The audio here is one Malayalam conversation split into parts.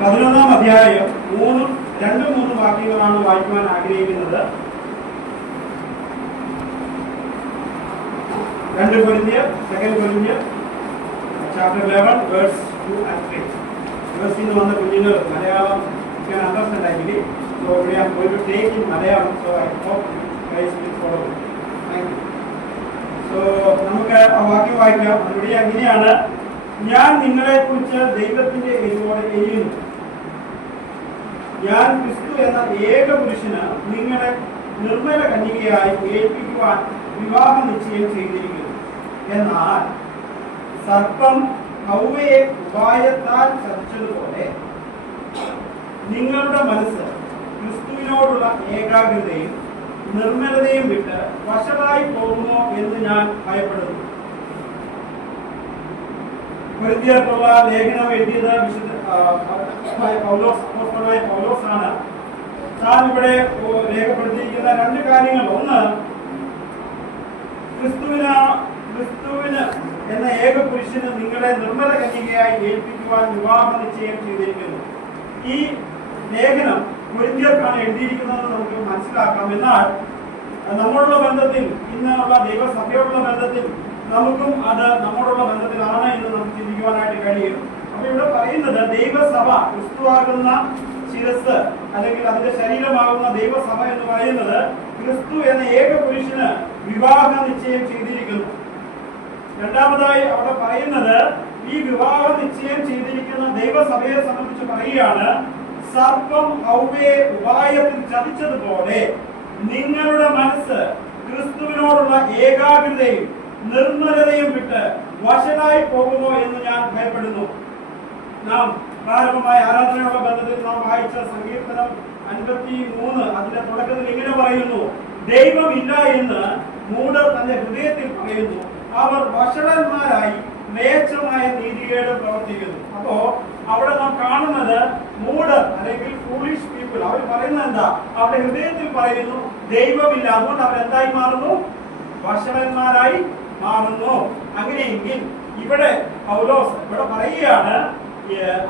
11-ാം അധ്യായം 2-3 വാക്യങ്ങളാണ് വായിക്കുവാൻ ആഗ്രഹിക്കുന്നത്. 2 കൊരിന്ത്യർ ചാപ്റ്റർ 11 വേഴ്സ് 2 and 3. യുഎസിൽ നിന്ന് വന്ന കുഞ്ഞുങ്ങൾ മലയാളം അണ്ടർസ്റ്റാൻഡ് ആക്കി. So we are going to take in Malayalam, so I hope you guys will follow. Thank you. So നമുക്ക് ആ വാക്യം വായിക്കാം. ഇവിടെ അങ്ങനെയാണ്: ഞാൻ നിങ്ങളെ കുറിച്ച് ദൈവത്തിന്റെ എരിവോടെ എരിയുന്നു. ഞാൻ ക്രിസ്തു എന്ന ഏക പുരുഷന് നിങ്ങളെ നിർമ്മല കന്യകയായി ഏൽപ്പിക്കുവാൻ വിവാഹ നിശ്ചയം ചെയ്തിരിക്കുന്നു. എന്നാൽ സർപ്പം ഹൗവയെ ഉപായത്താൽ ചതിച്ചതുപോലെ നിങ്ങളുടെ മനസ്സ് ക്രിസ്തുവിനോടുള്ള ഏകാഗ്രതയും നിർമ്മലതയും വിട്ട് വശമായി പോകുമോ എന്ന് ഞാൻ ഭയപ്പെടുന്നു. കൊരിന്ത്യർക്കുള്ള ലേഖനം എഴുതിയത് വിശുദ്ധ പൗലോസാണ്. താൻ ഇവിടെ രേഖപ്പെടുത്തിയിരിക്കുന്ന 2 കാര്യങ്ങൾ: ഒന്ന്, ക്രിസ്തുവിന് എന്ന ഏക പുരുഷന് നിങ്ങളെ നിർമ്മല കന്യകയായി ഏൽപ്പിക്കുവാൻ വിവാഹ നിശ്ചയം ചെയ്തിരിക്കുന്നു. ഈ ലേഖനം കൊരിന്ത്യർക്കാണ് എഴുതിയിരിക്കുന്നതെന്ന് നമുക്ക് മനസ്സിലാക്കാം. എന്നാൽ നമ്മളുള്ള ബന്ധത്തിൽ, ഇന്നുള്ള ദൈവസഭയോടുള്ള ബന്ധത്തിൽ നമുക്കും അത് നമ്മോടുള്ള ബന്ധത്തിലാണ് എന്ന് നമുക്ക് ചിന്തിക്കുവാനായിട്ട് കഴിയും. അപ്പൊ ഇവിടെ പറയുന്നത് ദൈവസഭ, ക്രിസ്തുവാകുന്ന ശിരസ് അല്ലെങ്കിൽ അതിന്റെ ശരീരമാകുന്ന ദൈവസഭ എന്ന് പറയുന്നത് ക്രിസ്തു എന്ന ഏക പുരുഷന് വിവാഹ നിശ്ചയം ചെയ്തിരിക്കുന്നു. രണ്ടാമതായി അവിടെ പറയുന്നത്, ഈ വിവാഹ നിശ്ചയം ചെയ്തിരിക്കുന്ന ദൈവസഭയെ സംബന്ധിച്ച് പറയുകയാണ്: സർപ്പം ഹൗവയെ ഉപായത്തിൽ ചതിച്ചതുപോലെ നിങ്ങളുടെ മനസ്സ് ക്രിസ്തുവിനോടുള്ള ഏകാഗ്രതയും നിർമ്മലതയും വിട്ട് വശനായി പോകുമോ എന്ന് ഞാൻ ഭയപ്പെടുന്നു. നാം പ്രാരംഭമായ ആരാധനയുള്ള ബന്ധത്തിൽ നാം വായിച്ച സങ്കീർത്തനം 53 അതിന്റെ തുടക്കത്തിൽ ഇങ്ങനെ പറയുന്നു: ദൈവമില്ല എന്ന് മൂഢർ തന്റെ ഹൃദയത്തിൽ പറയുന്നു, അവർ വഷളന്മാരായി മ്ലേച്ഛമായ നീതികേട് പ്രവർത്തിക്കുന്നു. അപ്പോ അവിടെ നാം കാണുന്നത് മൂഢർ അല്ലെങ്കിൽ ഫൂളിഷ് പീപ്പിൾ. അവർ പറയുന്നത് എന്താ? അവരുടെ ഹൃദയത്തിൽ പറയുന്നു ദൈവമില്ല, അതുകൊണ്ട് അവരെന്തായി മാറുന്നു? വഷളന്മാരായി മാറുന്നു. അങ്ങനെയെങ്കിൽ ഇവിടെ പൗലോസ് ഇവിടെ പറയുകയാണ്,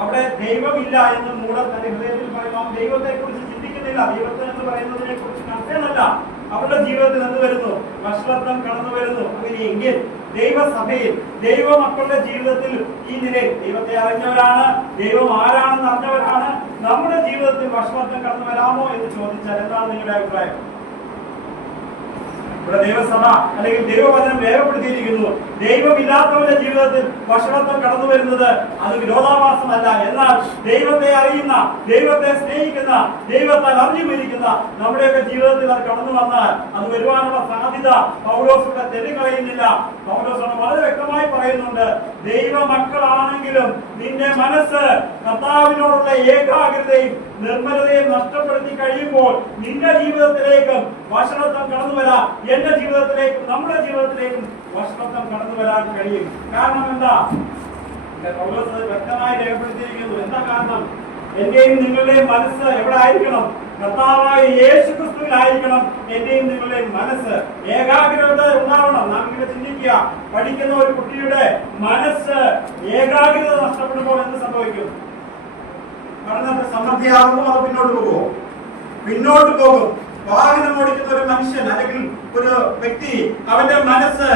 അവിടെ ദൈവമില്ല എന്ന് മൂഢർ തന്റെ ഹൃദയത്തിൽ പറയുന്നു. ദൈവത്തെ കുറിച്ച് ചിന്തിക്കുന്നില്ല. ദൈവത്തെ എന്ന് പറയുന്നതിനെ കുറിച്ച് കണ്ടല്ല. അവരുടെ ജീവിതത്തിൽ എന്ത് വരുന്നു? വഷളത്വം കടന്നു വരുന്നു. അങ്ങനെയെങ്കിൽ ദൈവസഭയിൽ ദൈവമക്കളുടെ ജീവിതത്തിൽ ഈ നിലയിൽ ദൈവത്തെ അറിഞ്ഞവരാണ്, ദൈവം ആരാണെന്ന് അറിഞ്ഞവരാണ്, നമ്മുടെ ജീവിതത്തിൽ വഷളത്വം കടന്നു വരാമോ എന്ന് ചോദിച്ചാൽ എന്താണ് നിങ്ങളുടെ അഭിപ്രായം? ഇവിടെ ദൈവസഭ അല്ലെങ്കിൽ ദൈവവചനം രേഖപ്പെടുത്തിയിരിക്കുന്നു, ദൈവമില്ലാത്തവരുടെ ജീവിതത്തിൽ വഷളത്വം കടന്നു വരുന്നത് അത് വിരോധാഭാസമല്ല. എന്നാൽ ദൈവത്തെ അറിയുന്ന, ദൈവത്തെ സ്നേഹിക്കുന്ന, ദൈവത്താൽ അറിഞ്ഞുമിരിക്കുന്ന നമ്മുടെയൊക്കെ ജീവിതത്തിൽ അത് കടന്നു വന്നാൽ അത് വരുവാനുള്ള സാധ്യത പൗലോസിന്റെ തെളികളയുന്നില്ല. പൗലോസ് വളരെ വ്യക്തമായി പറയുന്നുണ്ട്, ദൈവമക്കളാണെങ്കിലും നിന്റെ മനസ്സ് കർത്താവിനോടുള്ള ഏകാഗ്രതയും നിർമ്മലതയും നഷ്ടപ്പെടുത്തി കഴിയുമ്പോൾ നിന്റെ ജീവിതത്തിലേക്കും വഷളത്വം കടന്നു വരാം. എന്റെ ജീവിതത്തിലേക്കും നമ്മുടെ ജീവിതത്തിലേക്കും വഷളത്വം കടന്നു വരാൻ കഴിയും. കാരണം എന്താ? പൗലോസ് വ്യക്തമായി രേഖപ്പെടുത്തിയിരിക്കുന്നു. എന്താ കാരണം? എന്റെയും നിങ്ങളുടെയും മനസ്സ് എവിടെ ആയിരിക്കണം? കർത്താവായ യേശു ക്രിസ്തുവിലായിരിക്കണം എന്റെയും നിങ്ങളുടെയും മനസ്സ്. ഏകാഗ്രത ഉണ്ടാവണം. നാം ഇങ്ങനെ ചിന്തിക്കുക, പഠിക്കുന്ന ഒരു കുട്ടിയുടെ മനസ്സ് ഏകാഗ്രത നഷ്ടപ്പെടുമ്പോൾ എന്ത് സംഭവിക്കും? പഠനത്തിൽ സമൃദ്ധിയാകുമോ അതോ പിന്നോട്ട് പോകുമോ? പിന്നോട്ട് പോകും. വാഹനം ഓടിക്കുന്ന ഒരു മനുഷ്യൻ അല്ലെങ്കിൽ ഒരു വ്യക്തി, അവന്റെ മനസ്സ്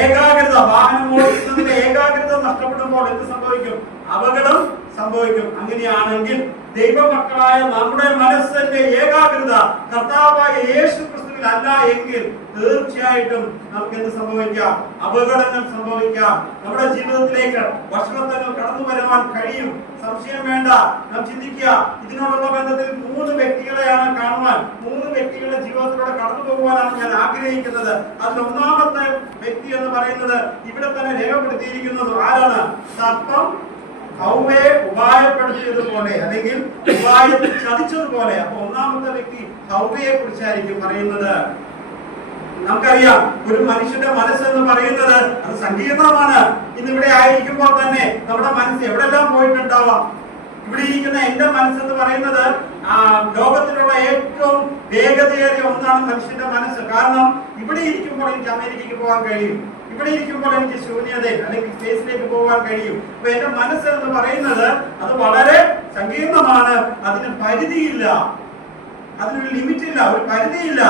ഏകാഗ്രത, വാഹനം ഓടിക്കുന്നതിന്റെ ഏകാഗ്രത നഷ്ടപ്പെടുമ്പോൾ എന്ത് സംഭവിക്കും? അപകടം സംഭവിക്കും. അങ്ങനെയാണെങ്കിൽ ദൈവമക്കളായ നമ്മുടെ മനസ്സിന്റെ ഏകാഗ്രത കർത്താവായ യേശു ക്രിസ്തുവിൽ അല്ല എങ്കിൽ തീർച്ചയായിട്ടും നമുക്ക് എന്ത് സംഭവിക്കാം? അപകടങ്ങൾ സംഭവിക്കാം. നമ്മുടെ ജീവിതത്തിലേക്ക് വഷളത്വങ്ങൾ കടന്നു വരുവാൻ കഴിയും. സംശയം വേണ്ട. നാം ചിന്തിക്കുക, ഇതിനോടുള്ള ബന്ധത്തിൽ 3 വ്യക്തികളെയാണ് കാണുവാൻ, 3 വ്യക്തികളുടെ ജീവിതത്തിലൂടെ കടന്നു പോകുവാനാണ് ഞാൻ ആഗ്രഹിക്കുന്നത്. അതിൽ ഒന്നാമത്തെ വ്യക്തി എന്ന് പറയുന്നത് ഇവിടെ തന്നെ രേഖപ്പെടുത്തിയിരിക്കുന്നത് ആരാണ്? സർപ്പം ഹൗവയെ ഉപായപ്പെടുത്തിയതുപോലെ അല്ലെങ്കിൽ ഉപായത്തിൽ ചതിച്ചതുപോലെ. അപ്പൊ ഒന്നാമത്തെ വ്യക്തി ഹൗവയെ കുറിച്ചായിരിക്കും പറയുന്നത്. നമുക്കറിയാം, ഒരു മനുഷ്യന്റെ മനസ്സെന്ന് പറയുന്നത് അത് സങ്കീർണമാണ്. ഇന്നിവിടെ ആയിരിക്കുമ്പോൾ തന്നെ നമ്മുടെ മനസ്സ് എവിടെല്ലാം പോയിട്ടുണ്ടാവാം. ഇവിടെ ഇരിക്കുന്ന എന്റെ മനസ്സെന്ന് പറയുന്നത് ലോകത്തിലുള്ള ഏറ്റവും വേഗതയേറിയ ഒന്നാണ് മനുഷ്യന്റെ മനസ്സ്. കാരണം ഇവിടെ ഇരിക്കുമ്പോൾ എനിക്ക് അമേരിക്കയ്ക്ക് പോകാൻ കഴിയും, ഇവിടെ ഇരിക്കുമ്പോൾ എനിക്ക് ശൂന്യതയിൽ അല്ലെങ്കിൽ സ്പേസിലേക്ക് പോകാൻ കഴിയും. അപ്പൊ എന്റെ മനസ്സ് എന്ന് പറയുന്നത് അത് വളരെ സങ്കീർണമാണ്. സമ്പൂർണമാണ്, അതിന് പരിധിയില്ല, അതിനൊരു ലിമിറ്റ് ഇല്ല, ഒരു പരിധിയില്ല.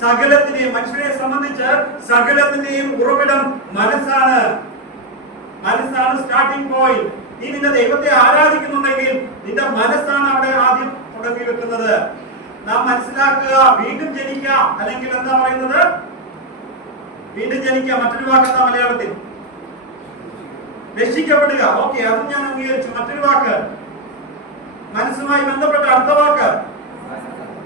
സകലത്തിനെയും, മനുഷ്യനെ സംബന്ധിച്ച് സകലത്തിന്റെയും ഉറവിടം മനസ്സാണ്. മനസ്സാണ് സ്റ്റാർട്ടിംഗ് പോയിന്റ്. നീ നിന്റെ ദൈവത്തെ ആരാധിക്കുന്നുണ്ടെങ്കിൽ നിന്റെ മനസ്സാണ് അവിടെ ആദ്യം തുടങ്ങി വെക്കുന്നത്. നാം മനസ്സിലാക്കുക, വീണ്ടും ജനിക്കുക, അല്ലെങ്കിൽ എന്താ പറയുന്നത്, വീണ്ടും ജനിക്കുക. മറ്റൊരു വാക്കെന്താ മലയാളത്തിൽ? രക്ഷിക്കപ്പെടുക. ഓക്കെ, അതും ഞാൻ അംഗീകരിച്ചു. മറ്റൊരു വാക്ക് മനസ്സുമായി ബന്ധപ്പെട്ട അടുത്ത വാക്ക്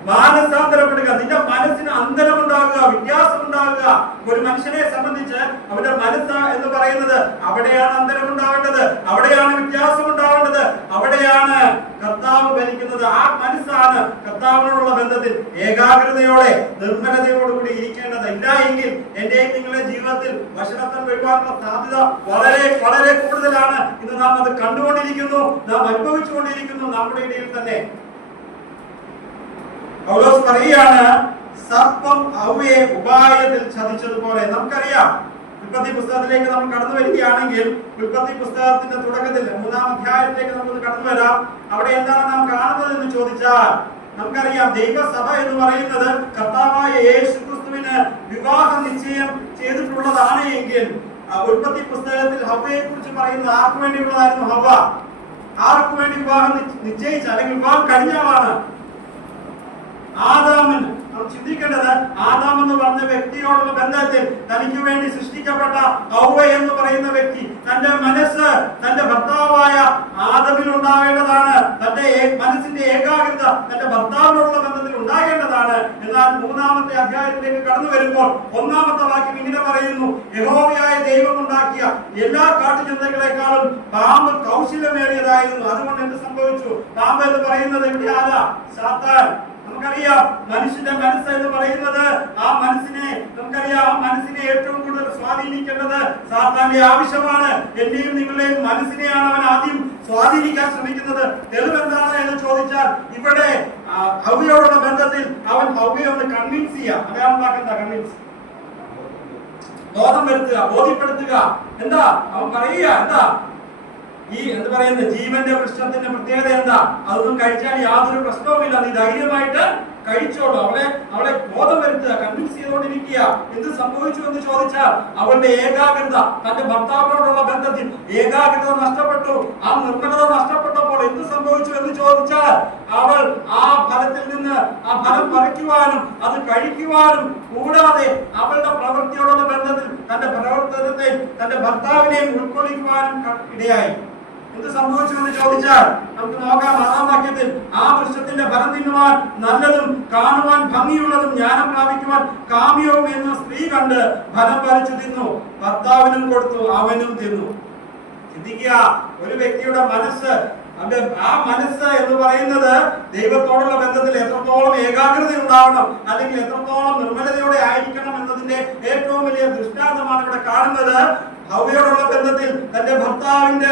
മാനസാന്തരപ്പെടുക. നിന്റെ മനസ്സിന് അന്തരം ഉണ്ടാകുക, വ്യത്യാസം ഉണ്ടാകുക. ഒരു മനുഷ്യനെ സംബന്ധിച്ച് അവന്റെ മനസ്സ് എന്ന് പറയുന്നത്, അവിടെയാണ് അന്തരം ഉണ്ടാവേണ്ടത്, അവിടെയാണ് വ്യത്യാസം ഉണ്ടാവേണ്ടത്, അവിടെയാണ് കർത്താവ് ഭരിക്കുന്നത്. ആ മനസ്സാണ് കർത്താവിനോടുള്ള ബന്ധത്തിൽ ഏകാഗ്രതയോടെ നിർമ്മലതയോടുകൂടി ഇരിക്കേണ്ടത്. ഇല്ല എങ്കിൽ എന്റെയും നിങ്ങളുടെ ജീവിതത്തിൽ വഷളത്വം വരുവാനുള്ള സാധ്യത വളരെ വളരെ കൂടുതലാണ്. ഇന്ന് നാം അത് കണ്ടുകൊണ്ടിരിക്കുന്നു, നാം അനുഭവിച്ചുകൊണ്ടിരിക്കുന്നു നമ്മുടെ ഇടയിൽ തന്നെ. പൗലോസ് പറയുകയാണ്, സർപ്പം ഹവ്വയെ ഉപായത്തിൽ ചതിച്ചതുപോലെ. നമുക്കറിയാം, ഉൽപ്പത്തി പുസ്തകത്തിലേക്ക് നമ്മൾ കടന്നു വരികയാണെങ്കിൽ, ഉൽപ്പത്തി പുസ്തകത്തിന്റെ തുടക്കത്തിൽ 3-ാം അധ്യായത്തിലേക്ക് നമുക്ക് കടന്നു വരാം. അവിടെ എന്താണ് നാം കാണുന്നത് എന്ന് ചോദിച്ചാൽ, നമുക്കറിയാം ദൈവസഭ എന്ന് പറയുന്നത് കർത്താവായ യേശുക്രിസ്തുവിന് വിവാഹ നിശ്ചയം ചെയ്തിട്ടുള്ളതാണ് എങ്കിൽ, ഉൽപ്പത്തി പുസ്തകത്തിൽ ഹവ്വയെ കുറിച്ച് പറയുന്നത് ആർക്കു വേണ്ടിയുള്ളതായിരുന്നു? ഹവ്വ ആർക്കു വേണ്ടി വിവാഹം നിശ്ചയിച്ച, അല്ലെങ്കിൽ വിവാഹം കഴിഞ്ഞാളാണ്? ആദാമിന്. നാം ചിന്തിക്കേണ്ടത്, ആദാം എന്ന് പറഞ്ഞ വ്യക്തിയോടുള്ള ബന്ധത്തിൽ തനിക്ക് വേണ്ടി സൃഷ്ടിക്കപ്പെട്ട ഹവ്വ എന്ന് പറയുന്ന വ്യക്തി തന്റെ മനസ്സ് തന്റെ ഭർത്താവായ ആദമിൽ ഉണ്ടാവേണ്ടതാണ്. തന്റെ മനസ്സിന്റെ ഏകാഗ്രത തന്റെ ഭർത്താവിനോടുള്ള ബന്ധത്തിൽ ഉണ്ടാകേണ്ടതാണ്. എന്നാൽ 3-ാമത്തെ അധ്യായത്തിലേക്ക് കടന്നു വരുമ്പോൾ 1-ാമത്തെ വാക്യം ഇങ്ങനെ പറയുന്നു, യഹോവയായ ദൈവം ഉണ്ടാക്കിയ എല്ലാ കാട്ടുജന്തുക്കളെക്കാളും പാമ്പ് കൗശലമേറിയതായിരുന്നു. അതുകൊണ്ട് എന്ത് സംഭവിച്ചു? പാമ്പ് എന്ന് പറയുന്നത് എവിടെയാണ്? സാത്താൻ. നമുക്കറിയാം, മനുഷ്യന്റെ മനസ്സ് എന്ന് പറയുന്നത്, ആ മനസ്സിനെ നമുക്കറിയാം, ആ മനസ്സിനെ ഏറ്റവും കൂടുതൽ സ്വാധീനിക്കേണ്ടത് സാത്താന്റെ ആവശ്യമാണ്. എന്റെയും നിങ്ങളുടെയും മനസ്സിനെയാണ് അവൻ ആദ്യം സ്വാധീനിക്കാൻ ശ്രമിക്കുന്നത്. തെളിവ് എന്താണ് എന്ന് ചോദിച്ചാൽ, ഇവിടെ ഹവ്വയോടുള്ള ബന്ധത്തിൽ അവൻ ഹവ്വയെ ഒന്ന് കൺവിൻസ് ചെയ്യുക. മലയാളമാക്കെന്താ കൺവിൻസ്? ബോധം വരുത്തുക, ബോധ്യപ്പെടുത്തുക. എന്താ അവൻ പറയുക? എന്താ ഈ എന്ത് പറയുന്നത്, ജീവന്റെ വൃക്ഷത്തിന്റെ പ്രത്യേകത എന്താ? അതൊന്നും കഴിച്ചാൽ യാതൊരു പ്രശ്നവുമില്ല, നീ ധൈര്യമായിട്ട് കഴിച്ചോളൂ. അവളെ ബോധം വരുത്തുക, കൺവിൻസ് ചെയ്തുകൊണ്ടിരിക്കുക. എന്ത് സംഭവിച്ചു എന്ന് ചോദിച്ചാൽ, അവളുടെ ഏകാഗ്രത, തന്റെ ഭർത്താവിനോടുള്ള ബന്ധത്തിൽ ഏകാഗ്രത നഷ്ടപ്പെട്ടു. ആ നിർമ്മലത നഷ്ടപ്പെട്ടപ്പോൾ എന്ത് സംഭവിച്ചു എന്ന് ചോദിച്ചാൽ, അവൾ ആ ഫലത്തിൽ നിന്ന് ആ ഫലം പറിക്കുവാനും അത് കഴിക്കുവാനും കൂടാതെ അവളുടെ പ്രവൃത്തിയോടുള്ള ബന്ധത്തിൽ തന്റെ പ്രവർത്തനത്തെ തന്റെ ഭർത്താവിനെയും ഉൾക്കൊള്ളിക്കുവാനും ഇടയായി. എന്ത് സംഭവിച്ചു എന്ന് ചോദിച്ചാൽ നമുക്ക് നോക്കാം. 6-ാം വാക്യത്തിൽ, ആ വൃക്ഷത്തിന്റെ ഫലം തിന്നുവാൻ നല്ലതും കാണുവാൻ ഭംഗിയുള്ളതും ജ്ഞാനം പ്രാപിക്കുവാൻ കാമ്യവും എന്ന് സ്ത്രീ കണ്ട് ഫലം പറിച്ചു തിന്നു, ഭർത്താവിനും കൊടുത്തു, അവനും തിന്നു. ചിന്തിക്കുക, ഒരു വ്യക്തിയുടെ മനസ്സ്, ആ മനസ്സ് എന്ന് പറയുന്നത് ദൈവത്തോടുള്ള ബന്ധത്തിൽ എത്രത്തോളം ഏകാഗ്രത ഉണ്ടാവണം, അല്ലെങ്കിൽ എത്രത്തോളം നിർമ്മലതയോടെ ആയിരിക്കണം എന്നതിന്റെ ഏറ്റവും വലിയ ദൃഷ്ടാന്തമാണ് ഇവിടെ കാണുന്നത്. ഹവ്വയോടുള്ള ബന്ധത്തിൽ, തന്റെ ഭർത്താവിന്റെ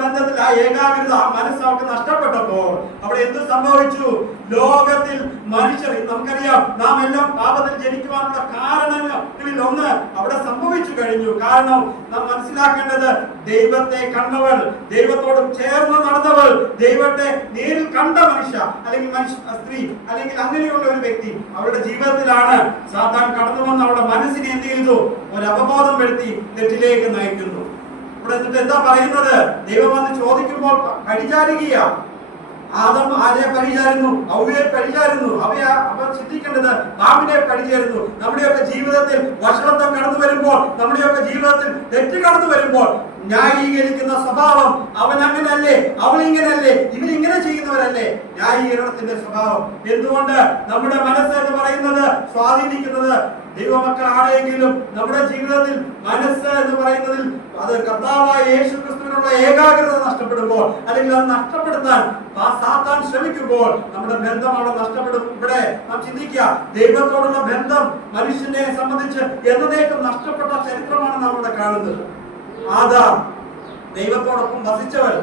ബന്ധത്തിൽ ആ ഏകാഗ്രത, ആ മനസ്സ് അവർക്ക് നഷ്ടപ്പെട്ടപ്പോൾ അവിടെ എന്ത് സംഭവിച്ചു? ലോകത്തിൽ മനുഷ്യർ, നമുക്കറിയാം, നാം എല്ലാം പാപത്തിൽ ജനിക്കുവാനുള്ള കാരണങ്ങളിൽ ഒന്ന് അവിടെ സംഭവിച്ചു കഴിഞ്ഞു. കാരണം നാം മനസ്സിലാക്കേണ്ടത്, ദൈവത്തെ കണ്ടവൾ, ദൈവത്തോട് ചേർന്ന് നടന്നവൾ, ദൈവത്തെ നേരിൽ കണ്ട മനുഷ്യ, അല്ലെങ്കിൽ സ്ത്രീ, അല്ലെങ്കിൽ അങ്ങനെയുള്ള ഒരു വ്യക്തി, അവരുടെ ജീവിതത്തിലാണ് സാത്താൻ കടന്നു വന്ന് അവരുടെ മനസ്സിനെ എന്ത് ചെയ്തു? ഒരു അവബോധം വരുത്തി തെറ്റിലേക്ക് നയിക്കുന്നു. ഇവിടെ എന്നിട്ട് എന്താ പറയുന്നത്? ദൈവം വന്ന് ചോദിക്കുമ്പോൾ പരിചാരിക്കുക. ആദം ആരെ പരിചാരുന്നു? ഹവ്വയെ പരിചാരുന്നു. അവ ചിന്തിക്കേണ്ടത് പാമ്പിനെ പരിചാരുന്നു. നമ്മുടെയൊക്കെ ജീവിതത്തിൽ വഷളത്വം കടന്നു വരുമ്പോൾ, നമ്മുടെയൊക്കെ ജീവിതത്തിൽ തെറ്റ് കടന്നു വരുമ്പോൾ ന്യായീകരിക്കുന്ന സ്വഭാവം, അവൻ അങ്ങനല്ലേ, അവൾ ഇങ്ങനല്ലേ, ഇവരിങ്ങനെ ചെയ്യുന്നവരല്ലേ, ന്യായീകരണത്തിന്റെ സ്വഭാവം. എന്തുകൊണ്ട്? നമ്മുടെ മനസ്സ് എന്ന് പറയുന്നത് സ്വാധീനിക്കുന്നത് ദൈവമക്കൾ ആരെങ്കിലും നമ്മുടെ ജീവിതത്തിൽ മനസ്സ് എന്ന് പറയുന്നതിൽ അത് കർത്താവായ യേശുക്രിസ്തുവിനുള്ള ഏകാഗ്രത നഷ്ടപ്പെടുമ്പോൾ, അല്ലെങ്കിൽ അത് നഷ്ടപ്പെടുത്താൻ സാത്താൻ ശ്രമിക്കുമ്പോൾ നമ്മുടെ ബന്ധം അവിടെ നഷ്ടപ്പെടും. ഇവിടെ നാം ചിന്തിക്കുക, ദൈവത്തോടുള്ള ബന്ധം മനുഷ്യനെ സംബന്ധിച്ച് എന്നതേക്കും നഷ്ടപ്പെട്ട ചരിത്രമാണ് നാം ഇവിടെ കാണുന്നത്. ആദാം ദൈവത്തോടൊപ്പം വസിച്ചവർ,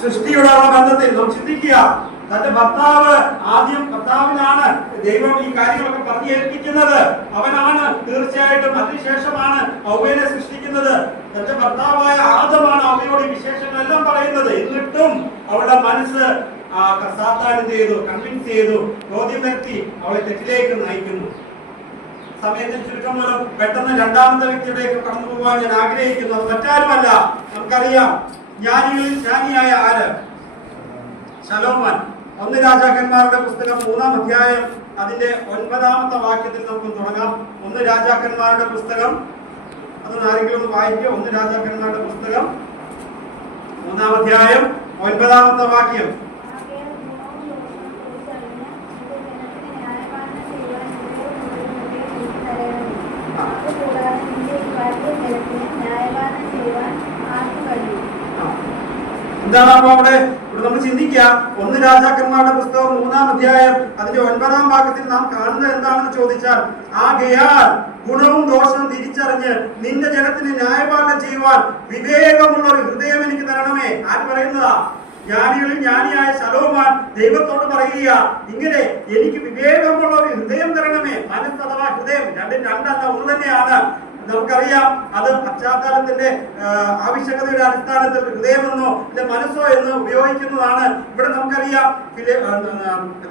സൃഷ്ടിയുടെ ബന്ധത്തിൽ നാം ചിന്തിക്കുക, തന്റെ ഭർത്താവ്, ആദ്യം ഭർത്താവിനാണ് ദൈവം ഈ കാര്യങ്ങളൊക്കെ പറഞ്ഞു ഏൽപ്പിക്കുന്നത്. അവനാണ് തീർച്ചയായിട്ടും അതിനുശേഷമാണ് ഹവ്വയെ സൃഷ്ടിക്കുന്നത്. തന്റെ ഭർത്താവായ ആദമാണ് അവയോട് ഈ വിശേഷങ്ങളെല്ലാം പറയുന്നത്. എന്നിട്ടും അവളുടെ മനസ്സ് സാത്താൻ എന്ത് ചെയ്തു? കൺവിൻസ് ചെയ്തു, ബോധ്യം വരുത്തി അവളെ തെറ്റിലേക്ക് നയിക്കുന്നു. സമയത്തിന് ചുരുക്കം മൂലം പെട്ടെന്ന് രണ്ടാമത്തെ വ്യക്തിയിലേക്ക് കടന്നു പോകാൻ ഞാൻ ആഗ്രഹിക്കുന്നു. അത് മറ്റാരുമല്ല, നമുക്കറിയാം, ജ്ഞാനികളിൽ ജ്ഞാനിയായ ആര്? ശലോമോൻ. 1 രാജാക്കന്മാരുടെ പുസ്തകം 3-ാം അധ്യായം അതിന്റെ 9-ാമത്തെ വാക്യത്തിൽ നമുക്ക് തുടങ്ങാം. 1 രാജാക്കന്മാരുടെ പുസ്തകം, അതൊന്ന് ആരെങ്കിലും ഒന്ന് വായിക്കുക. 1 രാജാക്കന്മാരുടെ പുസ്തകം 3-ാം അധ്യായം 9-ാമത്തെ വാക്യം. എന്താണ് അപ്പൊ ഇവിടെ നമ്മൾ ചിന്തിക്കുക? 1 രാജാക്കന്മാരുടെ പുസ്തകം 3-ാം അധ്യായം അതിന്റെ 9-ാം വാക്യത്തിൽ നാം കാണുന്നത് എന്താണെന്ന് ചോദിച്ചാൽ, ആകയാൽ ഗുണവും ദോഷവും തിരിച്ചറിഞ്ഞ് നിന്റെ ജനത്തിന് ന്യായപാലനം ചെയ്യുവാൻ വിവേകമുള്ള ഒരു ഹൃദയം എനിക്ക് തരണമേ. ആര് പറയുന്നതാ? ജ്ഞാനികളിൽ ജ്ഞാനിയായ ശലോമോൻ ദൈവത്തോട് പറയുക, ഇങ്ങനെ എനിക്ക് വിവേകമുള്ള ഒരു ഹൃദയം തരണമേ. മനസ്സ് അഥവാ ഹൃദയം രണ്ടും രണ്ടല്ല, ഒന്ന് തന്നെയാണ്. നമുക്കറിയാം, അത് പശ്ചാത്തലത്തിന്റെ ആവശ്യകതയുടെ അടിസ്ഥാനത്തിൽ ഹൃദയമെന്നോ അല്ലെ മനസ്സോ എന്ന് ഉപയോഗിക്കുന്നതാണ്. ഇവിടെ നമുക്കറിയാം,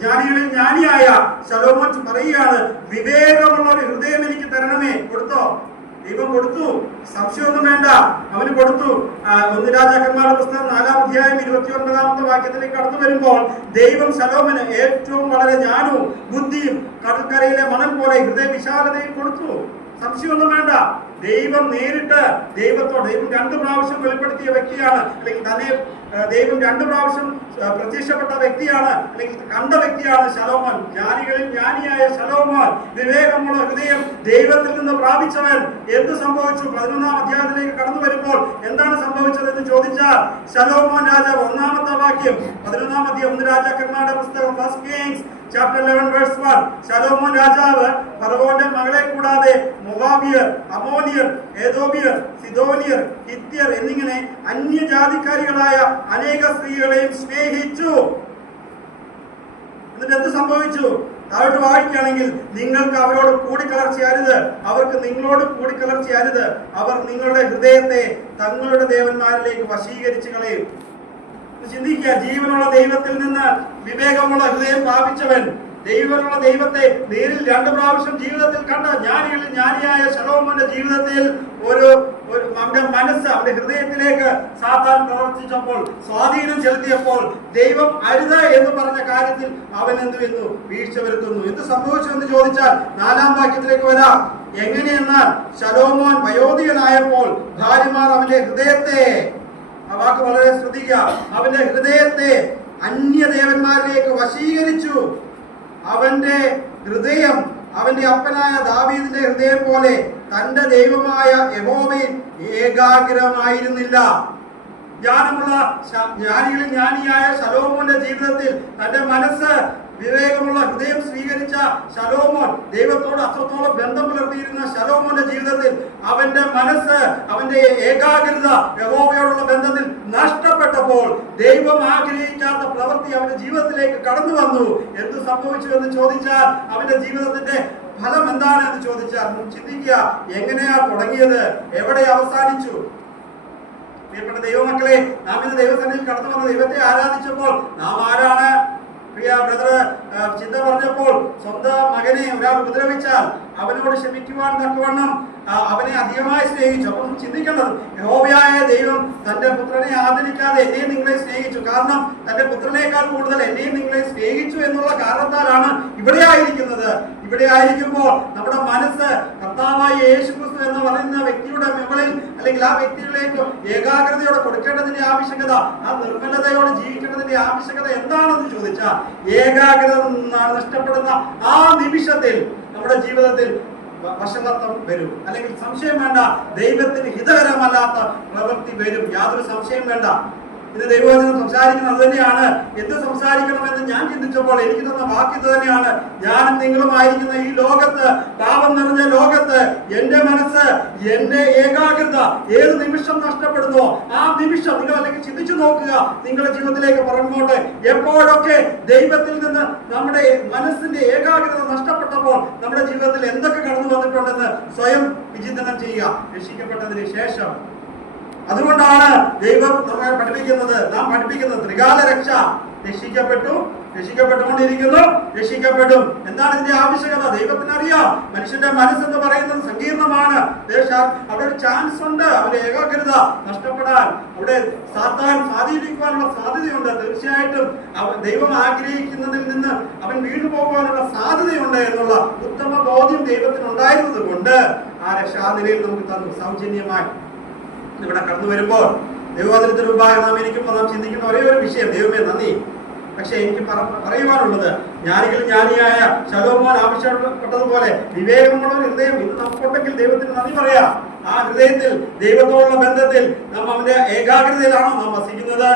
ജ്ഞാനികളിൽ ജ്ഞാനിയായ ശലോമോൻ പറയുകയാണ്, വിവേകമുള്ള ഒരു ഹൃദയം എനിക്ക് തരണമേ. കൊടുത്തോ? ദൈവം കൊടുത്തു, സംശയമൊന്നും വേണ്ട, അവന് കൊടുത്തു. 1 രാജാക്കന്മാരുടെ പുസ്തകം 4-ാം അധ്യായം 29-ാമത്തെ വാക്യത്തിലേക്ക് കടന്നു വരുമ്പോൾ ദൈവം ശലോമോന് ഏറ്റവും വളരെ ജ്ഞാനവും ബുദ്ധിയും കടൽക്കരയിലെ മണൽ പോലെ ഹൃദയ വിശാലതയും കൊടുത്തു. സംശയമൊന്നും വേണ്ട. ദൈവം നേരിട്ട് ദൈവം 2 പ്രാവശ്യം വെളിപ്പെടുത്തിയ വ്യക്തിയാണ്, അല്ലെങ്കിൽ തന്നെ ദൈവം 2 പ്രാവശ്യം പ്രത്യക്ഷപ്പെട്ട വ്യക്തിയാണ്, അല്ലെങ്കിൽ കണ്ട വ്യക്തിയാണ് ശലോമോൻ. ജ്ഞാനികളിൽ ജ്ഞാനിയായ ശലോമോൻ, വിവേകമുള്ള ഹൃദയം ദൈവത്തിൽ നിന്ന് പ്രാപിച്ചവൻ. എന്ത് സംഭവിച്ചു? 11-ാം അധ്യായത്തിലേക്ക് കടന്നു വരുമ്പോൾ എന്താണ് സംഭവിച്ചതെന്ന് ചോദിച്ചാൽ, ശലോമോൻ രാജാവ് 1-ാമത്തെ വാക്യം 11-ാം അധ്യായം 1 രാജാക്കന്മാരുടെ പുസ്തകം ഫസ്റ്റ് കിങ്സ് ചാപ്റ്റർ 11 verse 1. ശലോമോൻ രാജാവ് ഫറവോന്റെ മകളെ കൂടാതെ മോവാബിയർ, അമോനിയർ, ഏദോമിയർ, സിദോനിയർ, ഹിത്യർ എന്നിങ്ങനെ അന്യജാതിക്കാരികളായ അനേക സ്ത്രീകളെയും സ്നേഹിച്ചു. എന്നിട്ട് എന്ത് സംഭവിച്ചു? താഴോട്ട് വായിക്കുകയാണെങ്കിൽ, നിങ്ങൾക്ക് അവരോട് കൂടിക്കലർച്ചയരുത്, അവർക്ക് നിങ്ങളോട് കൂടിക്കലർച്ചയരുത്. അവർ നിങ്ങളുടെ ഹൃദയത്തെ തങ്ങളുടെ ദേവന്മാരിലേക്ക് വശീകരിച്ചു കളയും. ചിന്തിക്കുക, ജീവനുള്ള ദൈവത്തിൽ നിന്ന് വിവേകമുള്ള ഹൃദയം പ്രാപിച്ചവൻ, ദൈവമുള്ള ദൈവത്തെ നേരിൽ 2 പ്രാവശ്യം ജീവിതത്തിൽ കണ്ട ജ്ഞാനികളിൽ ജ്ഞാനിയായ ശലോമോന്റെ ജീവിതത്തിൽ അവന്റെ മനസ്സ്, അവന്റെ ഹൃദയത്തിലേക്ക് സാത്താൻ പ്രവർത്തിച്ചപ്പോൾ, സ്വാധീനം ചെലുത്തിയപ്പോൾ, ദൈവം അരുത് എന്ന് പറഞ്ഞ കാര്യത്തിൽ അവൻ എന്ത് ചെയ്യുന്നു? വീഴ്ച വരുത്തുന്നു. എന്ത് സംഭവിച്ചു എന്ന് ചോദിച്ചാൽ 4-ാം വാക്യത്തിലേക്ക് വരാം. എങ്ങനെയെന്നാൽ ശലോമോൻ വയോധികനായപ്പോൾ ഭാര്യമാർ അവന്റെ ഹൃദയത്തെ, ആ വാക്ക് വളരെ ശ്രദ്ധിക്കുക, അവന്റെ ഹൃദയത്തെ അന്യദേവന്മാരിലേക്ക് വശീകരിച്ചു. അവന്റെ ഹൃദയം അവന്റെ അപ്പനായ ദാവീദിന്റെ ഹൃദയം പോലെ തന്റെ ദൈവമായ യഹോവയിൽ ഏകാഗ്രമായിരുന്നില്ല. ജ്ഞാനികളിൽ ജ്ഞാനിയായ ശലോമോന്റെ ജീവിതത്തിൽ തന്റെ മനസ്സ്, വിവേകമുള്ള ഹൃദയം സ്വീകരിച്ച ശലോമോൻ, ദൈവത്തോട് അത്രത്തോളം ബന്ധം പുലർത്തിയിരുന്ന ശലോമോന്റെ ജീവിതത്തിൽ അവന്റെ മനസ്സ്, അവന്റെ ഏകാഗ്രത യഹോവയോടുള്ള ബന്ധത്തിൽ നഷ്ടപ്പെട്ടപ്പോൾ ദൈവം ആഗ്രഹിക്കാത്ത പ്രവൃത്തി അവന്റെ ജീവിതത്തിലേക്ക് കടന്നു വന്നു. എന്ത് സംഭവിച്ചു എന്ന് ചോദിച്ചാൽ, അവന്റെ ജീവിതത്തിന്റെ ഫലം എന്താണ് എന്ന് ചോദിച്ചാൽ ചിന്തിക്കുക, എങ്ങനെയാ തുടങ്ങിയത്, എവിടെ അവസാനിച്ചു? പ്രിയപ്പെട്ട ദൈവമക്കളെ, നാം ഇന്ന് ദൈവസന്നിധിയിൽ കടന്നു വന്ന ദൈവത്തെ ആരാധിച്ചപ്പോൾ നാം ആരാണ്? പ്രിയ ബ്രദർ ചിന്ത പറഞ്ഞപ്പോൾ, സ്വന്തം മകനെ ഒരാൾ ഉപദ്രവിച്ചാൽ അവനോട് ക്ഷമിക്കുവാൻ തക്കവണ്ണം അവനെ അധികമായി സ്നേഹിച്ചു. അപ്പം ചിന്തിക്കേണ്ടത്, യഹോവയായ ദൈവം തന്റെ പുത്രനെ ആദരിക്കാതെ എന്നെയും നിങ്ങളെ സ്നേഹിച്ചു. കാരണം തന്റെ പുത്രനേക്കാൾ കൂടുതൽ എന്നെയും നിങ്ങളെ സ്നേഹിച്ചു എന്നുള്ള കാരണത്താലാണ് ഇവിടെ ആയിരിക്കുന്നത്. ഇവിടെ ആയിരിക്കുമ്പോൾ നമ്മുടെ മനസ്സ് കർത്താവായ യേശുക്രിസ്തു എന്ന് പറയുന്ന വ്യക്തിയുടെ മുകളിൽ, അല്ലെങ്കിൽ ആ വ്യക്തികളിലേക്ക് ഏകാഗ്രതയോടെ കൊടുക്കേണ്ടതിന്റെ ആവശ്യകത, ആ നിർമ്മലതയോടെ ജീവിക്കേണ്ടതിന്റെ ആവശ്യകത എന്താണെന്ന് ചോദിച്ചാൽ, ഏകാഗ്രത നിന്നാണ് നഷ്ടപ്പെടുന്ന ആ നിമിഷത്തിൽ നമ്മുടെ ജീവിതത്തിൽ വശനത്വം വരും, അല്ലെങ്കിൽ സംശയം വേണ്ട, ദൈവത്തിന് ഹിതകരമല്ലാത്ത പ്രവൃത്തി വരും. യാതൊരു സംശയം വേണ്ട. ഇത് ദൈവവചനം സംസാരിക്കുന്നത് അത് തന്നെയാണ്. എന്ത് സംസാരിക്കണമെന്ന് ഞാൻ ചിന്തിച്ചപ്പോൾ എനിക്ക് തന്ന വാക്ക് ഇത് തന്നെയാണ്. ഞാനും നിങ്ങളുമായിരിക്കുന്ന ഈ ലോകത്ത്, പാപം നിറഞ്ഞ ലോകത്ത്, എന്റെ മനസ്സ്, എന്റെ ഏകാഗ്രത ഏത് നിമിഷം നഷ്ടപ്പെടുന്നോ ആ നിമിഷം നിങ്ങൾ അല്ലെങ്കിൽ ചിന്തിച്ചു നോക്കുക. നിങ്ങളുടെ ജീവിതത്തിലേക്ക് പുറമോട്ട് എപ്പോഴൊക്കെ ദൈവത്തിൽ നിന്ന് നമ്മുടെ മനസ്സിന്റെ ഏകാഗ്രത നഷ്ടപ്പെട്ടപ്പോൾ നമ്മുടെ ജീവിതത്തിൽ എന്തൊക്കെ കടന്നു വന്നിട്ടുണ്ടെന്ന് സ്വയം വിചിന്തനം ചെയ്യുക. രക്ഷിക്കപ്പെട്ടതിന് ശേഷം അതുകൊണ്ടാണ് ദൈവം നമ്മളെ പഠിപ്പിക്കുന്നത്, നാം പഠിപ്പിക്കുന്നത് ത്രികാല രക്ഷ. രക്ഷിക്കപ്പെട്ടുകൊണ്ടിരിക്കുന്നു, രക്ഷിക്കപ്പെടും. എന്താണ് ഇതിന്റെ ആവശ്യകത? ദൈവത്തിന് അറിയാം മനുഷ്യന്റെ മനസ്സെന്ന് പറയുന്നത് സങ്കീർണമാണ്. അവിടെ ഒരു ചാൻസ് ഉണ്ട്, അവന്റെ ഏകാഗ്രത നഷ്ടപ്പെടാൻ, അവിടെ സാത്താൻ സ്വാധീനിക്കുവാനുള്ള സാധ്യതയുണ്ട്. തീർച്ചയായിട്ടും ദൈവം ആഗ്രഹിക്കുന്നതിൽ നിന്ന് അവൻ വീണു പോകുവാനുള്ള സാധ്യതയുണ്ട് എന്നുള്ള ഉത്തമ ബോധ്യം ദൈവത്തിന് ഉണ്ടായിരുന്നത് കൊണ്ട് ആ രക്ഷാ നിലയിൽ നമുക്ക് തന്നു സൗജന്യമായി. ഇവിടെ കടന്നു വരുമ്പോൾ ദൈവവചനത്തിന് മുമ്പാകെ നാം ഇരിക്കുമ്പോൾ നാം ചിന്തിക്കുന്ന ഒരേ ഒരു വിഷയം, ദൈവമേ നന്ദി. പക്ഷെ എനിക്ക് പറയുവാനുള്ളത്, ജ്ഞാനികൾ ജ്ഞാനിയായ ശലോമോൻ ആവശ്യപ്പെട്ടതുപോലെ വിവേകമുള്ള ഒരു ഹൃദയം ഇന്ന് നമുക്കുണ്ടെങ്കിൽ ദൈവത്തിന് നന്ദി പറയാം. ആ ഹൃദയത്തിൽ ദൈവത്തോടുള്ള ബന്ധത്തിൽ നാം അവന്റെ ഏകാഗ്രതയിലാണോ നാം വസിക്കുന്നത്?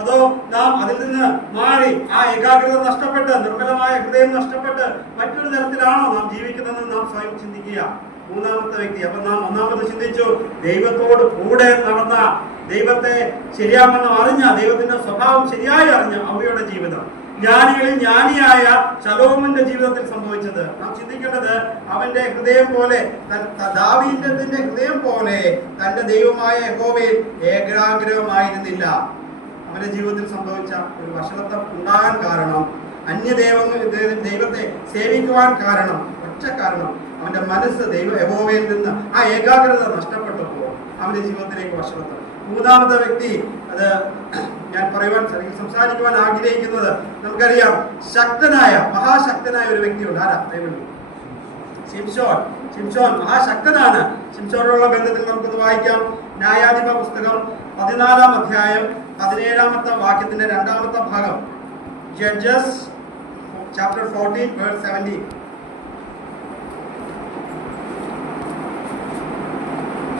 അതോ നാം അതിൽ നിന്ന് മാറി ആ ഏകാഗ്രത നഷ്ടപ്പെട്ട്, നിർമ്മലമായ ഹൃദയം നഷ്ടപ്പെട്ട് മറ്റൊരു തരത്തിലാണോ നാം ജീവിക്കുന്നതെന്ന് നാം സ്വയം ചിന്തിക്കുക. മൂന്നാമത്തെ വ്യക്തി. അപ്പൊ നാം ഒന്നാമത് ചിന്തിച്ചു, ദൈവത്തോട് കൂടെ നടന്ന, ദൈവത്തെ ശരിയാമെന്ന് അറിഞ്ഞ, ദൈവത്തിന്റെ സ്വഭാവം ശരിയായി അറിഞ്ഞ അവയുടെ ജീവിതം. ജ്ഞാനികളിൽ ജ്ഞാനിയായ ശലോമോന്റെ ജീവിതത്തിൽ സംഭവിച്ചത് നാം ചിന്തിക്കേണ്ടത്, അവന്റെ ഹൃദയം പോലെ, ദാവീദിന്റെ ഹൃദയം പോലെ തന്റെ ദൈവമായ യഹോവയിൽ ഏകാഗ്രമായിരുന്നില്ല. അവന്റെ ജീവിതത്തിൽ സംഭവിച്ച ഒരു വഷളത്വം ഉണ്ടാകാൻ കാരണം, ദൈവത്തെ സേവിക്കുവാൻ കാരണം, ഒറ്റ കാരണം, അവന്റെ മനസ്സ് യഹോവയിൽ നിന്ന് ആ ഏകാഗ്രത നഷ്ടപ്പെട്ടപ്പോൾ അവന്റെ ജീവിതത്തിലേക്ക് വഷളത്വം. മൂന്നാമത്തെ വ്യക്തി, അത് ഞാൻ സംസാരിക്കുവാൻ ആഗ്രഹിക്കുന്നത്, നമുക്കറിയാം ശക്തനായ, മഹാശക്തനായ ഒരു വ്യക്തിയുണ്ട്. ആരാ? ബൈബിളിൽ ശിംശോൻ മഹാശക്തനാണ്. ശിംശോനുള്ള ബന്ധത്തിൽ നമുക്കൊന്ന് വായിക്കാം. ന്യായാധിപ പുസ്തകം 14-ാം അധ്യായം 17-ാമത്തെ വാക്യത്തിന്റെ 2-ാമത്തെ ഭാഗം. Judges chapter 14 verse 17.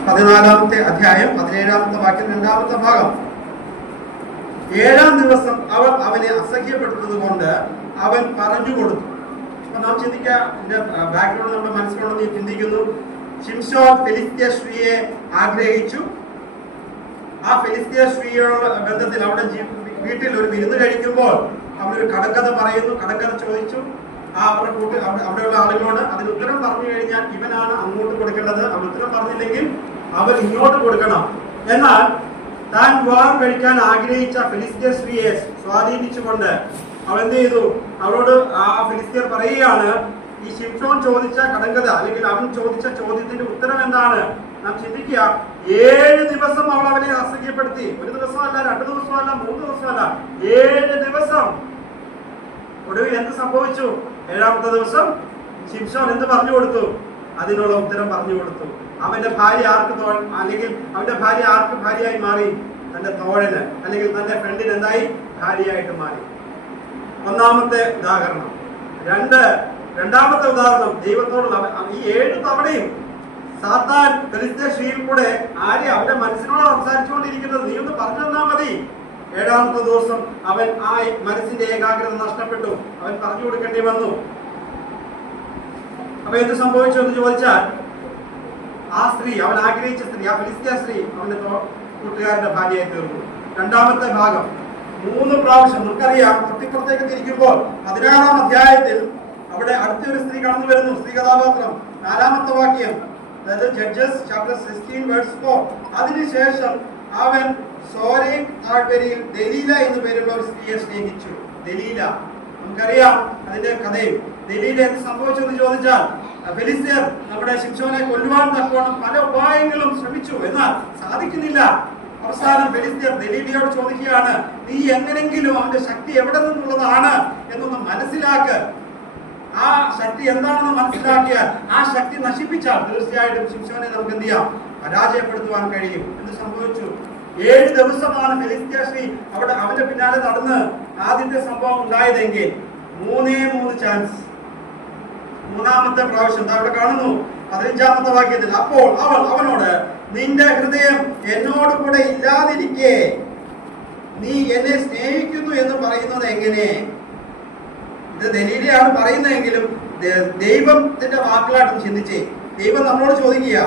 14-ാമത്തെ അധ്യായം 17-ാമത്തെ വാക്യം 2-ാമത്തെ ഭാഗം. 7-ാം ദിവസം അവൾ അവനെ അസഹ്യപ്പെട്ടത് കൊണ്ട് അവൻ പറഞ്ഞു കൊടുത്തു. അപ്പൊ നാം ചിന്തിക്കുക, എന്റെ ബാക്ക്ഗ്രൗണ്ട് നമ്മുടെ മനസ്സിലുണ്ടെന്ന് ചിന്തിക്കുന്നു. ശിംശോൻ ഫെലിസ്ത്യ സ്ത്രീയെ ആഗ്രഹിച്ചു. ആ ഫെലിസ്ത്യ സ്ത്രീയോടുള്ള ബന്ധത്തിൽ അവിടെ വീട്ടിൽ ഒരു വിരുന്ന് കഴിക്കുമ്പോൾ അവനൊരു കടങ്കഥ പറയുന്നു. കടങ്കഥ ചോദിച്ചു അവരുടെ അവിടെയുള്ള ആളുകളോട്. അതിന് ഉത്തരം പറഞ്ഞു കഴിഞ്ഞാൽ ഇവനാണ് അങ്ങോട്ട് കൊടുക്കേണ്ടത്, അവൻ ഉത്തരം പറഞ്ഞില്ലെങ്കിൽ അവൻ ഇങ്ങോട്ട് കൊടുക്കണം. എന്നാൽ താൻ വിവാഹം കഴിക്കാൻ ആഗ്രഹിച്ച ഫെലിസ്ത്യ സ്ത്രീയെ സ്വാധീനിച്ചുകൊണ്ട് അവൾ എന്ത് ചെയ്തു? അവളോട് ആ ഫെലിസ്ത്യർ പറയുകയാണ്, ഈ ശിംശോൻ ചോദിച്ച കടങ്കഥ അല്ലെങ്കിൽ അവൻ ചോദിച്ച ചോദ്യത്തിന്റെ ഉത്തരം എന്താണ്? നാം ചിന്തിക്കുക, 7 ദിവസം അവൾ അവനെ അസഹ്യപ്പെടുത്തി. 1 ദിവസമല്ല, 2 ദിവസമല്ല, 3 ദിവസമല്ല, 7 ദിവസം. ഒടുവിൽ എന്ത് സംഭവിച്ചു? 7-ാമത്തെ ദിവസം ശിംശോൻ എന്ത് പറഞ്ഞു കൊടുത്തു? അതിനുള്ള ഉത്തരം പറഞ്ഞു കൊടുത്തു. അവന്റെ ഭാര്യ അല്ലെങ്കിൽ അവന്റെ ഭാര്യ ആർക്ക് ഭാര്യയായി മാറി? തന്റെ തോഴന് അല്ലെങ്കിൽ തന്റെ ഫ്രണ്ടിന് എന്തായി? ഭാര്യയായിട്ട് മാറി. ഒന്നാമത്തെ ഉദാഹരണം. രണ്ടാമത്തെ ഉദാഹരണം, ദൈവത്തോടുള്ള ഈ 7 തവണയും സാത്താൻ ഫെലിസ്ത്യ സ്ത്രീയിൽ കൂടെ ആര്യ അവന്റെ മനസ്സിനോട് സംസാരിച്ചുകൊണ്ടിരിക്കുന്നത്. നീ ഒന്ന് പറഞ്ഞു തന്നാ മതി. 7-ാമത്തെ ദിവസം അവൻ ആ മനസ്സിന്റെ ഏകാഗ്രത നഷ്ടപ്പെട്ടു. അവൻ പറഞ്ഞു കൊടുക്കേണ്ടി വന്നു. അപ്പൊ എന്ത് സംഭവിച്ചു എന്ന് ചോദിച്ചാൽ, ആ സ്ത്രീ, അവൻ ആഗ്രഹിച്ച സ്ത്രീ, ആ ഫെലിസ്ത്യ സ്ത്രീ അവന്റെ കൂട്ടുകാരന്റെ ഭാര്യയായി തീർന്നു. 2-ാമത്തെ ഭാഗം 3 പ്രാവശ്യം നമുക്കറിയാം. തൊട്ടിപ്പുറത്തേക്ക് തിരിക്കുമ്പോൾ 16-ാം അധ്യായത്തിൽ അവിടെ അടുത്തൊരു സ്ത്രീ കടന്നു വരുന്നു, സ്ത്രീ കഥാപാത്രം. 4-ാമത്തെ വാക്യം, അതായത് ജഡ്ജസ് ചാപ്റ്റർ 16 verse 4. അതിനുശേഷം അവൻ സോരേൻ താഴ്വരയിൽ ദലീല എന്ന് പേരുള്ള ഒരു സ്ത്രീയെ സ്നേഹിച്ചു. ദലീല നമുക്കറിയാം അതിന്റെ കഥയും. ദലീല എന്ത് സംഭവിച്ചെന്ന് ചോദിച്ചാൽ, ഫെലിസ്ത്യർ നമ്മുടെ ശിംശോനെ കൊല്ലുവാൻ തക്കവണ്ണം പല ഉപായങ്ങളും ശ്രമിച്ചു, എന്നാൽ സാധിക്കുന്നില്ല. അവസാനം ഫെലിസ്ത്യർ ദലീലയോട് ചോദിക്കുകയാണ്, നീ എങ്ങനെങ്കിലും അവന്റെ ശക്തി എവിടെ നിന്നുള്ളതാണ് എന്നൊന്ന് മനസ്സിലാക്ക്. ആ ശക്തി എന്താണെന്ന് മനസ്സിലാക്കിയാൽ, ആ ശക്തി നശിപ്പിച്ചാൽ തീർച്ചയായിട്ടും ശിംശോനെ നമുക്ക് എന്ത് ചെയ്യാം? പരാജയപ്പെടുത്തുവാൻ കഴിയും. എന്ത് സംഭവിച്ചു? 7 ദിവസമാണ് ഫെലിസ്ത്യ സ്ത്രീ അവിടെ അവന്റെ പിന്നാലെ നടന്ന് ആദ്യത്തെ സംഭവം ഉണ്ടായതെങ്കിൽ 3 ചാൻസ്. 3-ാമത്തെ പ്രാവശ്യം അവിടെ കാണുന്നു 15-ാമത്തെ വാക്യത്തിൽ, അപ്പോൾ അവൾ അവനോട്, നിന്റെ ഹൃദയം എന്നോട് കൂടെ ഇല്ലാതിരിക്കെ നീ എന്നെ സ്നേഹിക്കുന്നു എന്ന് പറയുന്നത് എങ്ങനെ? ഇത് ദലീലയാണ് പറയുന്നതെങ്കിലും ദൈവത്തിന്റെ വാക്കുകളായിട്ടും ചിന്തിച്ചേ. ദൈവം നമ്മളോട് ചോദിക്കുക,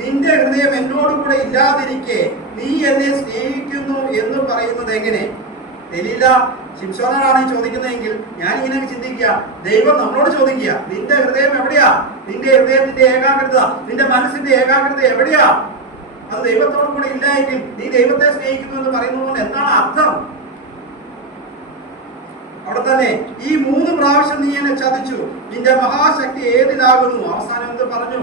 നിന്റെ ഹൃദയം എന്നോട് കൂടെ ഇല്ലാതിരിക്കെ നീ എന്നെ സ്നേഹിക്കുന്നു എന്ന് പറയുന്നത് എങ്ങനെ? ദലീല ശിംശോനാണ് ചോദിക്കുന്നതെങ്കിൽ ഞാൻ ഇങ്ങനെ ചിന്തിക്കുക, ദൈവം നമ്മളോട് ചോദിക്കുക, നിന്റെ ഹൃദയം എവിടെയാ? നിന്റെ ഹൃദയത്തിന്റെ ഏകാഗ്രത, നിന്റെ മനസ്സിന്റെ ഏകാഗ്രത എവിടെയാ? അത് ദൈവത്തോടു കൂടെ ഇല്ല എങ്കിൽ നീ ദൈവത്തെ സ്നേഹിക്കുന്നു എന്ന് പറയുന്നതുകൊണ്ട് എന്താണ് അർത്ഥം? അവിടെ തന്നെ ഈ 3 പ്രാവശ്യം നീ എന്നെ ചതിച്ചു, നിന്റെ മഹാശക്തി ഏതിലാകുന്നു? അവസാനം എന്ത് പറഞ്ഞു?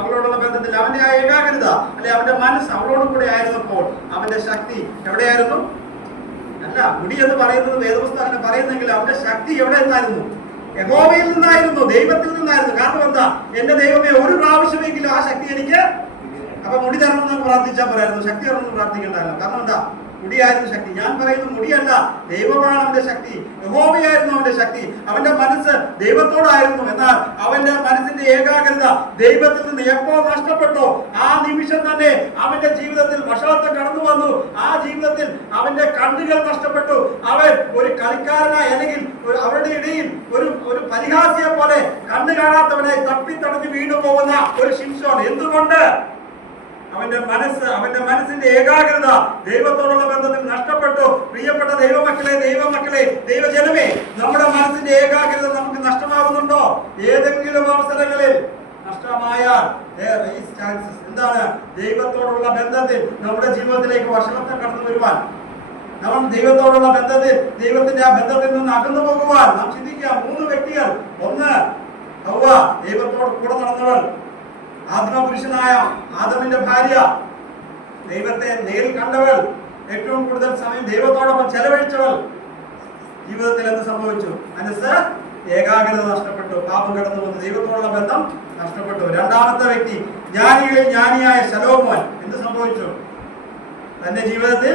അവളോടുള്ള ബന്ധത്തിൽ അവന്റെ ആ ഏകാഗ്രത അല്ലെ അവന്റെ മനസ്സ് അവളോട് കൂടെ ആയിരുന്നപ്പോൾ അവന്റെ ശക്തി എവിടെയായിരുന്നു? അല്ല, മുടി എന്ന് പറയുന്നത് വേദപുസ്തകം അങ്ങനെ പറയുന്നെങ്കിൽ അവന്റെ ശക്തി എവിടെ നിന്നായിരുന്നു? യഹോവയിൽ നിന്നായിരുന്നു, ദൈവത്തിൽ നിന്നായിരുന്നു. കാരണം എന്താ? എന്റെ ദൈവമേ, ഒരു പ്രാവശ്യമെങ്കിലും ആ ശക്തി എനിക്ക്. അപ്പൊ മുടി തരണമെന്ന് പ്രാർത്ഥിച്ചാൽ പോരായിരുന്നു, ശക്തി തരണമെന്ന് പ്രാർത്ഥിക്കണ്ടല്ലോ. കാരണം എന്താ? മുടിയായിരുന്നു ശക്തി. ഞാൻ പറയുന്നത് മുടിയല്ല, ദൈവമാണ് അവന്റെ ശക്തി, യഹോവയായിരുന്നു അവന്റെ ശക്തി. അവന്റെ മനസ്സ് ദൈവത്തോടായിരുന്നു. എന്നാൽ അവന്റെ മനസ്സിന്റെ ഏകാഗ്രത ദൈവത്തിൽ നിന്ന് എപ്പോ നഷ്ടപ്പെട്ടോ ആ നിമിഷം തന്നെ അവന്റെ ജീവിതത്തിൽ വഷളത്വം കടന്നു വന്നു. ആ ജീവിതത്തിൽ അവന്റെ കണ്ണുകൾ നഷ്ടപ്പെട്ടു. അവൻ ഒരു കളിക്കാരനായി അല്ലെങ്കിൽ അവരുടെ ഇടയിൽ ഒരു പരിഹാസിയെ പോലെ കണ്ണു കാണാത്തവനായി തപ്പിത്തടഞ്ഞ് വീണു പോകുന്ന ഒരു ശിംശോൻ. എന്തുകൊണ്ട്? അവന്റെ മനസ്സിന്റെ ഏകാഗ്രത ദൈവത്തോടുള്ള ബന്ധത്തിൽ നഷ്ടപ്പെട്ടു. പ്രിയപ്പെട്ട ദൈവമക്കളെ, ദൈവജനമേ, നമ്മുടെ മനസ്സിന്റെ ഏകാഗ്രത നമുക്ക് നഷ്ടമാകുന്നുണ്ടോ? ഏതെങ്കിലും അവസരങ്ങളിൽ നഷ്ടമായാൽ എന്താണ്? ദൈവത്തോടുള്ള ബന്ധത്തിൽ നമ്മുടെ ജീവിതത്തിലേക്ക് വഷളത്വം കടന്നു വരുവാൻ, നാം ദൈവത്തോടുള്ള ബന്ധത്തിൽ, ദൈവത്തിന്റെ ആ ബന്ധത്തിൽ നിന്ന് അകന്നു പോകുവാൻ നാം ചിന്തിക്കുക. 3 വ്യക്തികൾ. ഒന്ന് ഹവ്വ, ദൈവത്തോട് കൂടെ നടന്നവൾ, ആത്മപുരുഷനായ ആദമിന്റെ ഭാര്യ, ദൈവത്തെ നേരിൽ കണ്ടവൾ, ഏറ്റവും കൂടുതൽ സമയം ദൈവത്തോടൊപ്പം ചെലവഴിച്ചവൾ. ജീവിതത്തിൽ എന്ത് സംഭവിച്ചു? മനസ്സ് ഏകാഗ്രത നഷ്ടപ്പെട്ടു, പാപം കടന്നു വന്നു, ദൈവത്തോടുള്ള ബന്ധം നഷ്ടപ്പെട്ടു. രണ്ടാമത്തെ വ്യക്തി, ജ്ഞാനികളിൽ ജ്ഞാനിയായ ശലോമോൻ. എന്ത് സംഭവിച്ചു? തന്റെ ജീവിതത്തിൽ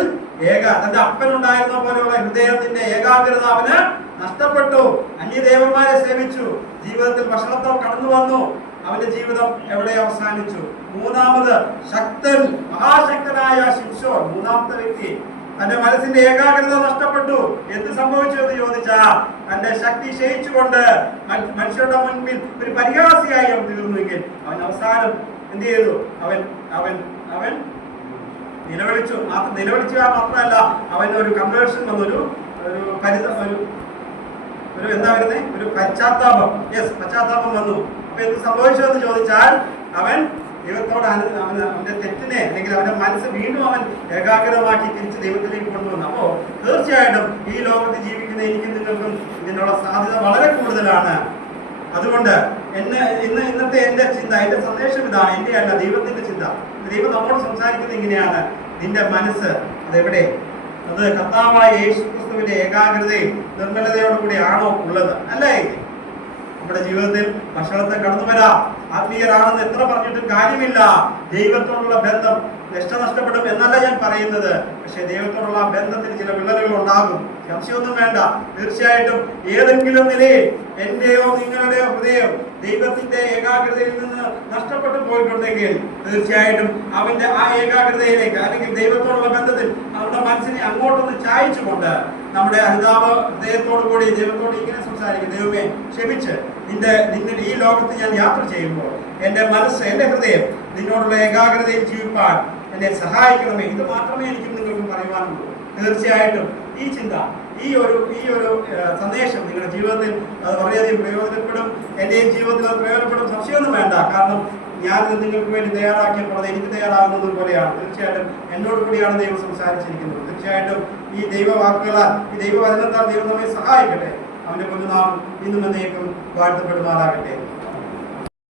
തന്റെ അപ്പനുണ്ടായിരുന്ന പോലെയുള്ള ഹൃദയത്തിന്റെ ഏകാഗ്രത അവന് നഷ്ടപ്പെട്ടു. അന്യദേവന്മാരെ സേവിച്ചു, ജീവിതത്തിൽ വഷളത്വം കടന്നു വന്നു. അവന്റെ ജീവിതം എവിടെ അവസാനിച്ചു? മൂന്നാമത് ശക്തൻ, മഹാശക്തനായ ശിംശോൻ, മൂന്നാമത്തെ വ്യക്തി. തന്റെ മനസ്സിന്റെ ഏകാഗ്രത നഷ്ടപ്പെട്ടു. എന്ത് സംഭവിച്ചു എന്ന് ചോദിച്ചാൽ തന്റെ ശക്തി ക്ഷയിച്ചുകൊണ്ട് മനുഷ്യരുടെ മുൻപിൽ ഒരു പരിഹാസിയായി അവൻ തീർന്നുവെങ്കിൽ അവൻ അവസാനം എന്ത് ചെയ്തു? അവൻ നിലവിളിച്ചു. നിലവിളിച്ചു മാത്രമല്ല, അവന് ഒരു കൺവേർഷൻ വന്നു, ഒരു പശ്ചാത്താപം വന്നു. അപ്പൊ എന്ത് സംഭവിച്ചതെന്ന് ചോദിച്ചാൽ അവൻ ദൈവത്തോട് അവന്റെ തെറ്റിനെ അല്ലെങ്കിൽ അവന്റെ മനസ്സ് വീണ്ടും അവൻ ഏകാഗ്രമാക്കി തിരിച്ച് ദൈവത്തിലേക്ക് കൊണ്ടുവന്നു. അപ്പോ തീർച്ചയായിട്ടും ഈ ലോകത്ത് ജീവിക്കുന്ന എനിക്കും നിങ്ങൾക്കും ഇതിനുള്ള സാധ്യത വളരെ കൂടുതലാണ്. അതുകൊണ്ട് ഇന്നത്തെ എന്റെ ചിന്ത, എന്റെ സന്ദേശം ഇതാണ്. എന്റെ അല്ല, ദൈവത്തിന്റെ ചിന്ത. ദൈവം നമ്മോട് സംസാരിക്കുന്നത് ഇങ്ങനെയാണ്. നിന്റെ മനസ്സ് അതെവിടെ? അത് കർത്താവായ യേശു ക്രിസ്തുവിന്റെ ഏകാഗ്രതയും നിർമ്മലതയോടുകൂടി ആണോ ഉള്ളത്? അല്ലേ? നമ്മുടെ ജീവിതത്തിൽ വഷളത്വം കടന്നു വരാം. ആത്മീയരാണെന്ന് എത്ര പറഞ്ഞിട്ടും കാര്യമില്ല. ദൈവത്തോടുള്ള ബന്ധം നഷ്ടപ്പെടും എന്നല്ല ഞാൻ പറയുന്നത്. പക്ഷെ ദൈവത്തോടുള്ള ബന്ധത്തിന് ചില വിള്ളലുകൾ ഉണ്ടാകും, സംശയമൊന്നും വേണ്ട. തീർച്ചയായിട്ടും ഏതെങ്കിലും നിലയിൽ എന്റെയോ നിങ്ങളുടെയോ ഹൃദയം ദൈവത്തിന്റെ ഏകാഗ്രതയിൽ നിന്ന് നഷ്ടപ്പെട്ടു പോയിട്ടുണ്ടെങ്കിൽ തീർച്ചയായിട്ടും അവന്റെ ആ ഏകാഗ്രതയിലേക്ക് അല്ലെങ്കിൽ ദൈവത്തോടുള്ള ബന്ധത്തിൽ നമ്മുടെ മനസ്സിനെ അങ്ങോട്ടൊന്ന് ചായച്ചുകൊണ്ട് നമ്മുടെ ഹൃദയത്തോടു കൂടി ദൈവത്തോട് ഇങ്ങനെ സംസാരിക്കും. ദൈവമേ, ക്ഷമിച്ച് നിന്റെ ഈ ലോകത്ത് ഞാൻ യാത്ര ചെയ്യുമ്പോൾ എന്റെ മനസ്സ്, എന്റെ ഹൃദയം നിന്നോടുള്ള ഏകാഗ്രതയിൽ ജീവിപ്പാൻ എന്നെ സഹായിക്കണമേ. ഇത് മാത്രമേ എനിക്കും നിങ്ങൾക്കും പറയുവാനുള്ളൂ. തീർച്ചയായിട്ടും ഈ ചിന്ത, ഈ ഒരു സന്ദേശം നിങ്ങളുടെ ജീവിതത്തിൽ അത് വളരെയധികം പ്രയോജനപ്പെടും. എന്റെയും ജീവിതത്തിൽ അത് പ്രയോജനപ്പെടും, സംശയമൊന്നും വേണ്ട. കാരണം ഞാൻ നിങ്ങൾക്ക് വേണ്ടി തയ്യാറാക്കിയപ്പോൾ അത് എനിക്ക് തയ്യാറാകുന്നത് പോലെയാണ്. തീർച്ചയായിട്ടും എന്നോട് കൂടിയാണ് ദൈവം സംസാരിച്ചിരിക്കുന്നത്. തീർച്ചയായിട്ടും ഈ ദൈവവാക്കുകളാൽ, ഈ ദൈവവചനത്താൽ ദൈവം നമ്മെ സഹായിക്കട്ടെ. അവന്റെ പൊന്നുനാമം ഇന്നും എന്നേക്കും വാഴ്ത്തപ്പെടുമാറാകട്ടെ.